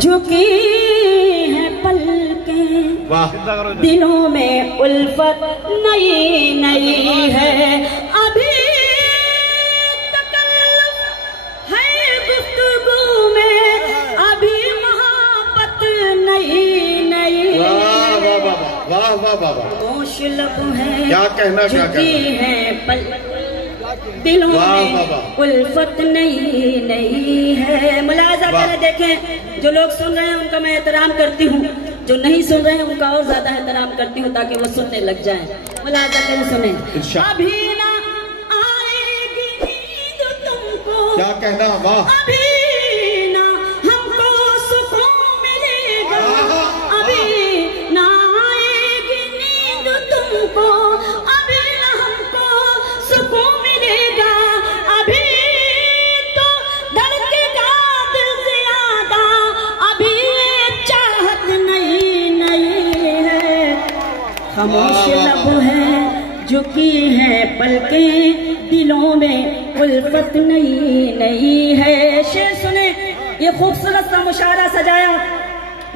झुकी है पलकें, दिलों में उल्फत नई नई है, अभी तकल्लुफ है गुफ्तगू में, अभी मोहब्बत नई नई। वाह वाह वाह, खामोश लब है, क्या कहना, क्या कहना है पल, दिलों में उल्फत नई नई है। मुलाजा करें, देखें जो लोग सुन रहे हैं उनका मैं एहतराम करती हूँ, जो नहीं सुन रहे हैं उनका और ज्यादा एहतराम करती हूँ ताकि वो सुनने लग जाएं। मुलाजा करें, सुने। अभी ना आएगी नींद तुमको, क्या कहना, वाह, अभी ना हमको सुकून मिलेगा, अभी ना आएगी नींद तुमको, अभी ना हमको सुकून मिलेगा, अभी तो धड़केगा दिल ज्यादा, अभी चाहत नई नई है। खामोश लब है, झुकी है पलकें, दिलों में उल्फत नई नई है। शेर सुने, ये खूबसूरत सा मुशायरा सजाया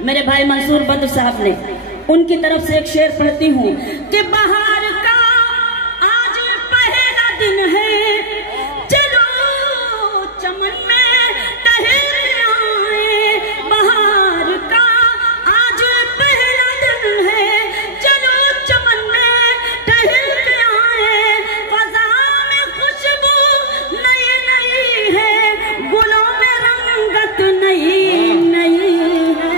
मेरे भाई मंसूर बद्र साहब ने, उनकी तरफ से एक शेर पढ़ती हूँ कि बहार का आज पहला दिन है, चलो चमन में टहल आए, बहार का आज पहला दिन है, चलो चमन में टहल आए, फजा में खुशबू नई नई है, गुलों में रंगत नई नई है।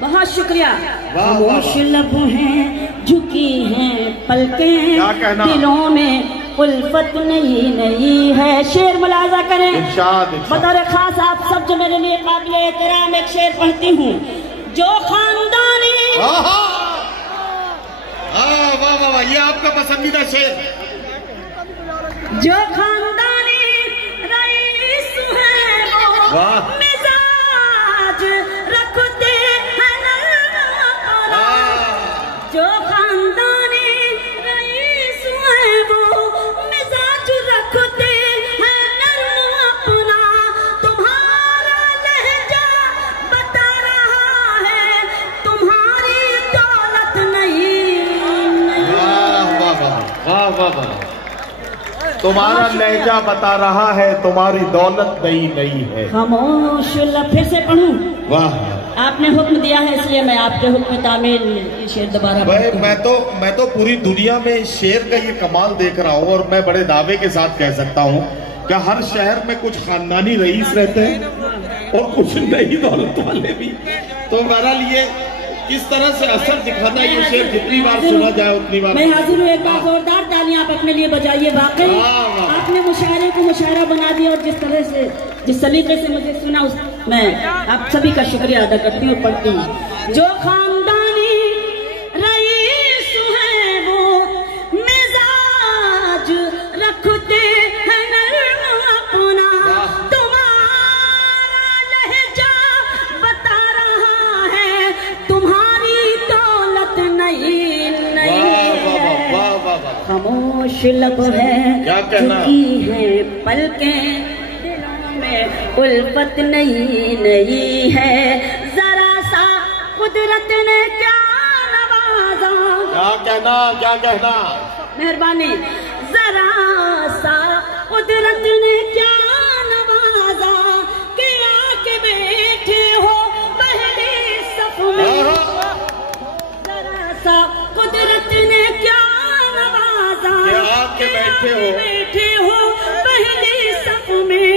बहुत शुक्रिया। खामोश लब हैं, झुकी हैं पलकें, दिलों में उल्फत नई नई है। शेर मुलाजा करें। बतौर खास आप सब जो मेरे लिए काबिल एहतराम एक शेर पढ़ती हूँ, जो खानदानी, वाह वाह वाह, ये आपका पसंदीदा शेर, जो खानदानी रईस है वो मिजाज रखते हैं नरम, जो खानदानी रईस है वो मिजाज रखते हैं नरम अपना, तुम्हारा लहजा बता रहा है तुम्हारी दौलत नहीं। वाह वाह वाह, तुम्हारा लहजा बता रहा है तुम्हारी दौलत नई नई है। खामोश लब, फिर से पढ़ूं? वाह, आपने हुक्म दिया है इसलिए मैं आपके हुक्म तामील शेर दोबारा। भाई मैं तो पूरी दुनिया में शेर का ये कमाल देख रहा हूँ, और मैं बड़े दावे के साथ कह सकता हूँ कि हर शहर में कुछ खानदानी रईस रहते हैं और कुछ नई दौलत वाले भी। तो बहरहाल ये किस तरह से असर दिखाना, ये शेर जितनी बार सुना जाए उतनी बार। मैं हाजिर हूँ, एक बार जोरदार तालियां आप अपने लिए बजाइए। वाकई आपने मुशायरे को मुशायरा बना दिया, और जिस तरह से, जिस सलीके से मुझे सुना, उस मैं आप सभी का शुक्रिया अदा करती हूँ, पढ़ती हूँ। जो खानदानी रईस है वो मिजाज रखते हैं नरम अपना, तुम्हारा लहजा बता रहा है तुम्हारी दौलत नई नई है। खामोश लब है, झुकी है पलकें, उल्फत नई नई है, जरा सा कुदरत ने क्या नवाजा। क्या कहना, क्या कहना, मेहरबानी। जरा सा कुदरत ने क्या नवाजा, कि आके बैठे हो पहले सफ में, जरा सा कुदरत ने क्या नवाजा, कि आके बैठे हो पहले सफ में,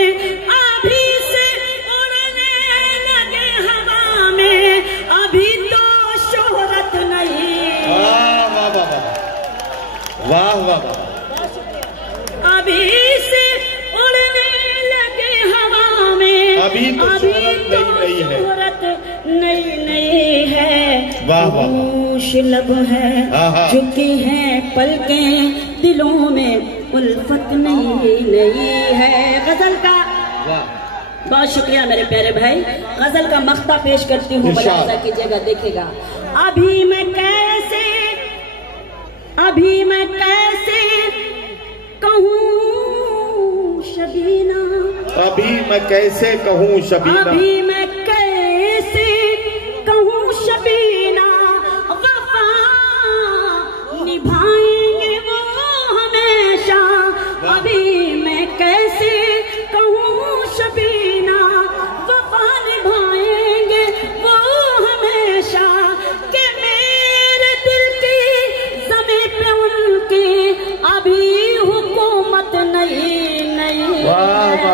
अभी तो शोहरत नहीं। वाह वाह, अभी से उड़ने लगे हवा में, अभी तो शोहरत नई नई है। वाह वाह, खामोश लब है, झुकी है पलकें, दिलों में उल्फत नई नई है। गजल का बहुत शुक्रिया मेरे प्यारे भाई। गजल का मख्ता पेश करती हूँ, मुलाहिजा कीजिएगा, देखिएगा। अभी मैं कैसे कहूँ शबीना, अभी मैं कैसे कहूँ शबीना, अभी मैं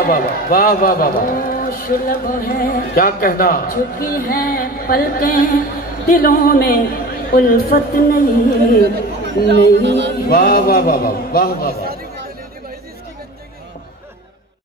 वाह वाह वाह वाह वाह वाह। शुलब है क्या कहना, झुकी है पलकें, दिलों में उल्फत नहीं। वाह वाह वाह वाह वाह वाह वाह।